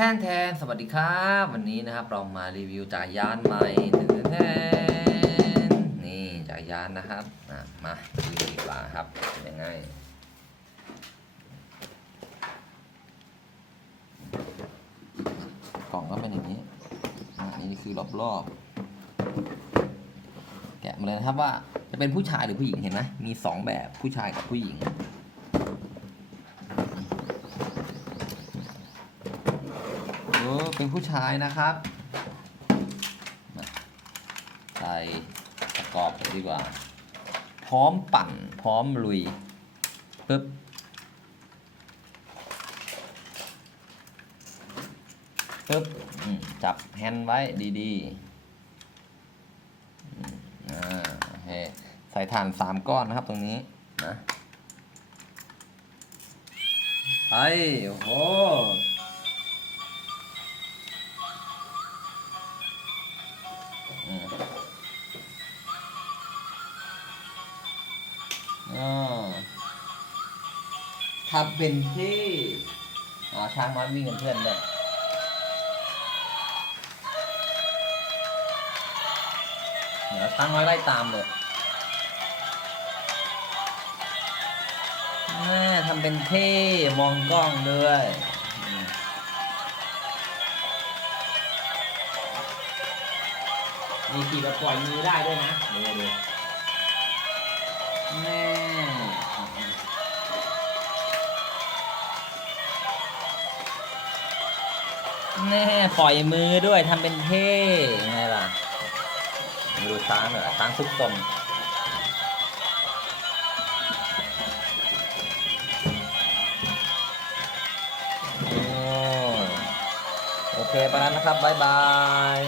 แทนแทนสวัสดีครับ วันนี้นะครับเรามารีวิวจักรยานใหม่แทนนี่จักรยานนะครับอะมาดูดีกว่าครับเป็นยังไงกล่องก็เป็นอย่างนี้อะนี่คือรอบๆแกะมาเลยนะครับว่าจะเป็นผู้ชายหรือผู้หญิงเห็นไหมมีสองแบบผู้ชายกับผู้หญิง โอ้ เป็นผู้ชายนะครับมาใส่ประกอบเลยดีกว่า พร้อมปั่น พร้อมลุยปึ๊บปึ๊บอืมจับแฮนด์ไว้ดีๆอืมอ่าโอเคใส่ถ่านสามก้อนนะครับตรงนี้นะไปโอ้โห ทำเป็นที่อ๋อช้างน้อยวิ่งกับเพื่อนด้วยเดี๋ยวช้างน้อยไล่ตามเลยแม่ทำเป็นเท่มองกล้องด้วยมมีขี่แบบปล่อยมือได้ด้วยนะดูดู แน่ปล่อยมือด้วยทำเป็นเท่ไงล่ะดูช้างเหรอช้างทุกตมโอโอเคไปแล้วนะครับ บ๊ายบาย